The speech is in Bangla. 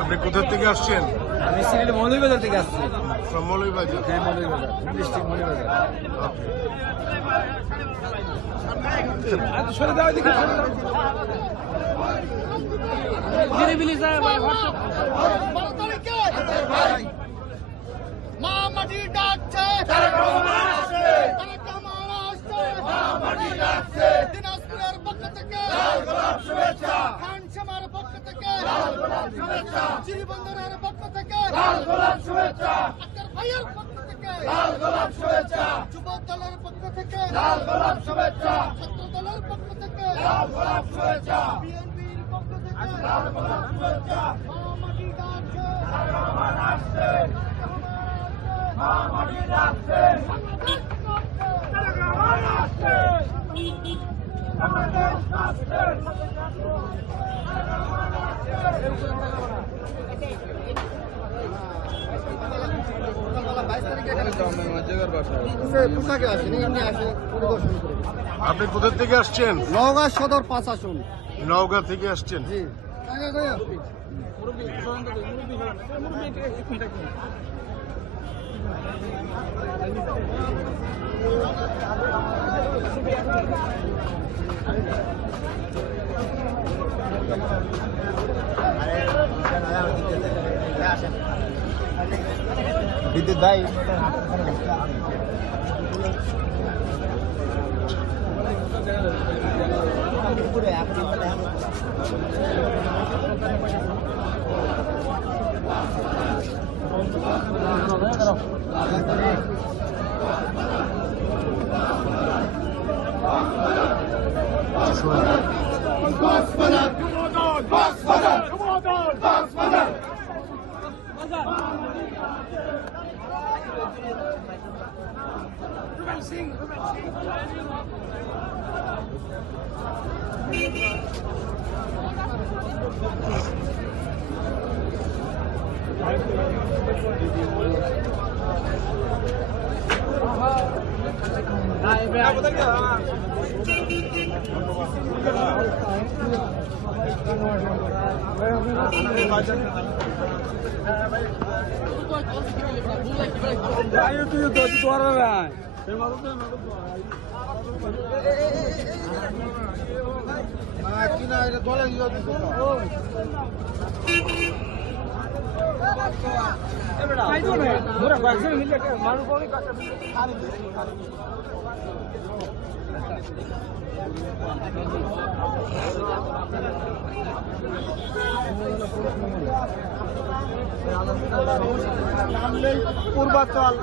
আপনি কোথা থেকে আসছেন? আমি সিলেট মৌলভীবাজার থেকে আসছি। মৌলভীবাজার? হ্যাঁ, মৌলভীবাজার ডিস্ট্রিক্ট মৌলভীবাজার। মা মাটি ডাকছে, দিনাজপুরের পক্ষ থেকে, খানসামার পক্ষ থেকে, চিরিবন্দরের পক্ষ থেকে, আক্তার ভাইয়ের পক্ষ থেকে, যুব দলের পক্ষ থেকে, ছাত্র দলের পক্ষ থেকে, বিএনপির পক্ষ থেকে, মা মাটি ডাকছে, মা মাটি ডাকছে, আপনি কোথা থেকে আসছেন? নওগাঁ সদর 5 আসন। নওগাঁ থেকে আসছেন? জি। বিদ্যুৎ ভাই পূর্বাচল